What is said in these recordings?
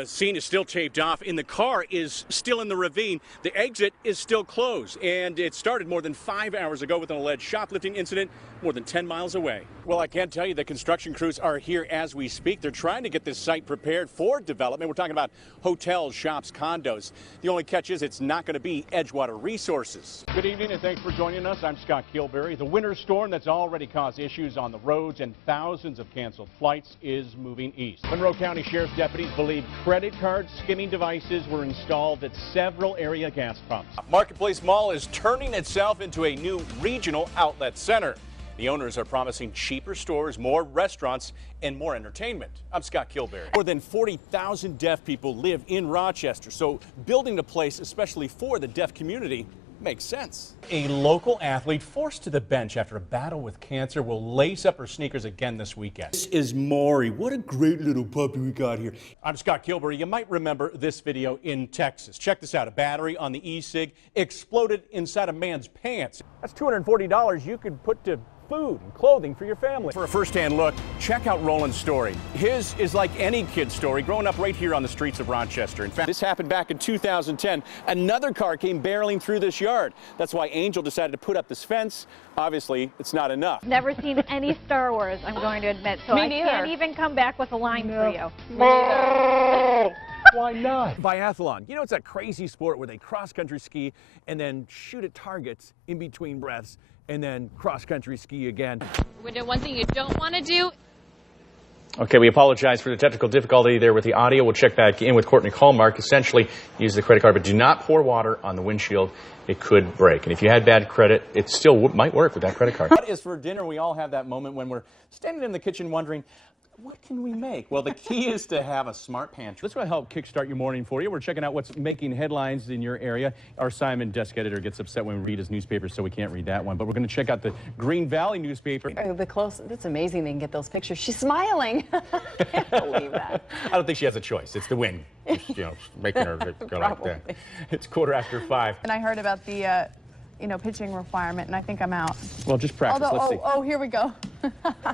The scene is still taped off, and the car is still in the ravine. The exit is still closed, and it started more than 5 hours ago with an alleged shoplifting incident more than 10 miles away. Well, I can't tell you the construction crews are here as we speak. They're trying to get this site prepared for development. We're talking about hotels, shops, condos. The only catch is it's not going to be Edgewater Resources. Good evening, and thanks for joining us. I'm Scott Kilbury. The winter storm that's already caused issues on the roads and thousands of canceled flights is moving east. Monroe County Sheriff's deputies believe credit card skimming devices were installed at several area gas pumps. Marketplace Mall is turning itself into a new regional outlet center. The owners are promising cheaper stores, more restaurants, and more entertainment. I'm Scott Kilbury. More than 40,000 deaf people live in Rochester, so building a place especially for the deaf community makes sense. A local athlete forced to the bench after a battle with cancer will lace up her sneakers again this weekend. This is Maury. What a great little puppy we got here. I'm Scott Kilbury. You might remember this video in Texas. Check this out. A battery on the e-cig exploded inside a man's pants. That's $240 you could put to food and clothing for your family. For a first-hand look, check out Roland's story. His is like any kid's story, growing up right here on the streets of Rochester. In fact, this happened back in 2010. Another car came barreling through this yard. That's why Angel decided to put up this fence. Obviously, it's not enough. Never seen any Star Wars, I'm going to admit, so I can't even come back with a line for you. Why not? Biathlon. You know, it's that crazy sport where they cross-country ski and then shoot at targets in between breaths and then cross-country ski again. One thing you don't want to do. Okay, we apologize for the technical difficulty there with the audio. We'll check back in with Courtney Hallmark. Essentially, use the credit card, but do not pour water on the windshield. It could break. And if you had bad credit, it still might work with that credit card. What is for dinner? We all have that moment when we're standing in the kitchen wondering, what can we make? Well, the key is to have a smart pantry. This will help kickstart your morning for you. We're checking out what's making headlines in your area. Our Simon desk editor gets upset when we read his newspaper, so we can't read that one. But we're going to check out the Green Valley newspaper. The close, it's amazing they can get those pictures. She's smiling. I can't believe that. I don't think she has a choice. It's the wind, just, making her go like that. It's 5:15. And I heard about the pitching requirement, and I think I'm out. Well, just practice. Let's see. Oh, here we go.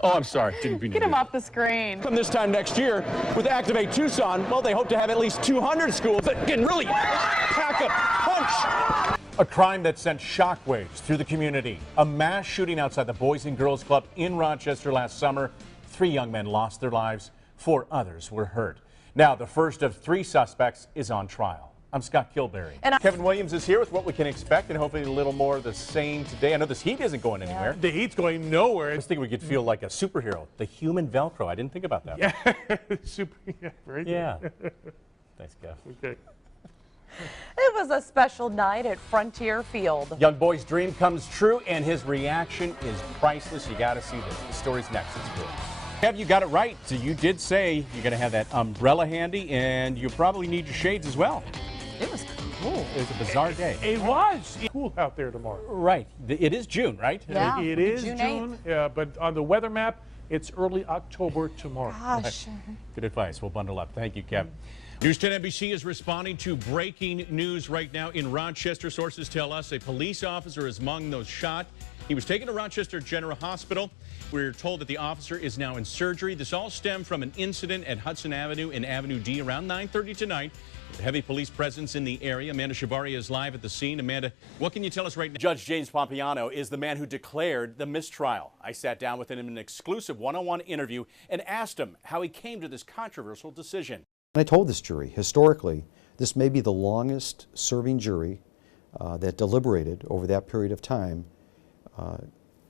Oh, I'm sorry. Didn't mean Get him off the screen. Come this time next year with Activate Tucson, well, they hope to have at least 200 schools that can really pack a punch. A crime that sent shockwaves through the community. A mass shooting outside the Boys and Girls Club in Rochester last summer. 3 young men lost their lives. 4 others were hurt. Now, the first of 3 suspects is on trial. I'm Scott Kilbury. And Kevin Williams is here with what we can expect and hopefully a little more of the same today. I know this heat isn't going anywhere. The heat's going nowhere. I was thinking we could feel like a superhero, the human Velcro. I didn't think about that. Yeah, very good. Yeah. Thanks, Kev. Okay. It was a special night at Frontier Field. Young boy's dream comes true, and his reaction is priceless. You got to see this. The story's next. It's good. Kev, you got it right. So you did say you're going to have that umbrella handy, and you probably need your shades as well. It was cool. It was a bizarre day. It was cool out there tomorrow. Right. It is June, right? Yeah. It is June June, 8th. but on the weather map, it's early October tomorrow. Gosh. Good advice. We'll bundle up. Thank you, Kev. News 10 NBC is responding to breaking news right now in Rochester. Sources tell us a police officer is among those shot. He was taken to Rochester General Hospital. We're told that the officer is now in surgery. This all stemmed from an incident at Hudson Avenue and Avenue D around 9:30 tonight. With a heavy police presence in the area. Amanda Shavari is live at the scene. Amanda, what can you tell us right now? Judge James Pompiano is the man who declared the mistrial. I sat down with him in an exclusive one-on-one interview and asked him how he came to this controversial decision. I told this jury, historically, this may be the longest serving jury that deliberated over that period of time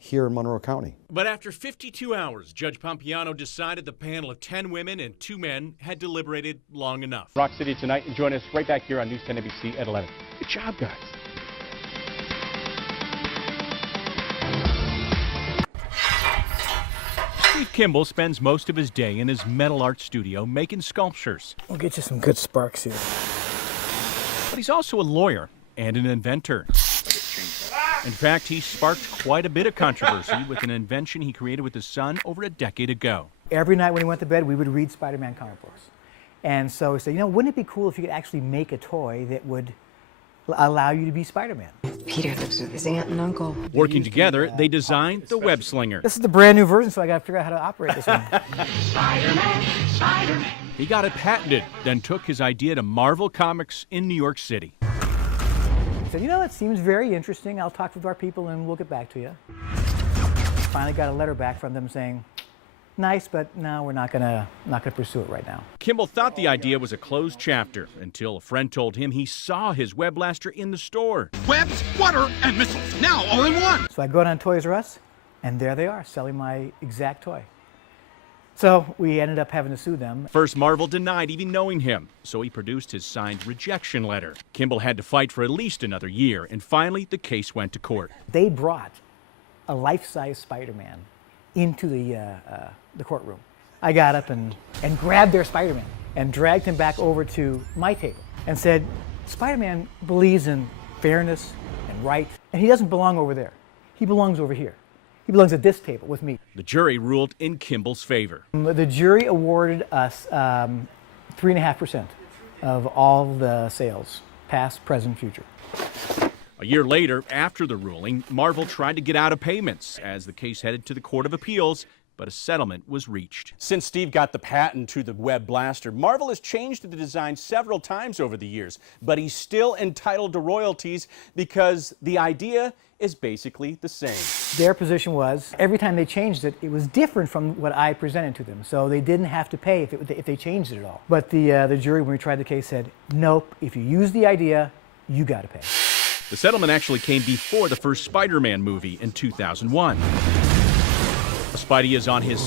here in Monroe County. But after 52 hours, Judge Pompiano decided the panel of 10 women and 2 men had deliberated long enough. Rock City tonight, and join us right back here on News 10 NBC at 11. Good job, guys. Steve Kimball spends most of his day in his metal art studio making sculptures. We'll get you some good sparks here. But he's also a lawyer and an inventor. In fact, he sparked quite a bit of controversy with an invention he created with his son over a decade ago. Every night when he went to bed, we would read Spider-Man comic books. And so we said, wouldn't it be cool if you could actually make a toy that would allow you to be Spider-Man? Peter lives with his aunt and uncle. Working together, they designed the web slinger. This is the brand new version, so I got to figure out how to operate this one. Spider-Man, Spider-Man. He got it patented, then took his idea to Marvel Comics in New York City. He said, you know, it seems very interesting. I'll talk with our people and we'll get back to you. Finally got a letter back from them saying, nice, but no, we're not gonna pursue it right now. Kimball thought the idea was a closed chapter until a friend told him he saw his web blaster in the store. Webs, water, and missiles, now all in one. So I go down to Toys R Us, and there they are, selling my exact toy. So we ended up having to sue them. First, Marvel denied even knowing him, so he produced his signed rejection letter. Kimball had to fight for at least another year, and finally the case went to court. They brought a life-size Spider-Man into the courtroom. I got up and grabbed their Spider-Man and dragged him back over to my table and said, Spider-Man believes in fairness and right, and he doesn't belong over there. He belongs over here. He belongs at this table with me. The jury ruled in Kimball's favor. The jury awarded us 3.5% of all the sales, past, present, future. A year later, after the ruling, Marvel tried to get out of payments as the case headed to the Court of Appeals, but a settlement was reached. Since Steve got the patent to the web blaster, Marvel has changed the design several times over the years, but he's still entitled to royalties because the idea is basically the same. Their position was, every time they changed it, it was different from what I presented to them, so they didn't have to pay if they changed it at all. But the jury, when we tried the case, said, nope, if you use the idea, you got to pay. The settlement actually came before the first Spider-Man movie in 2001. Spidey is on his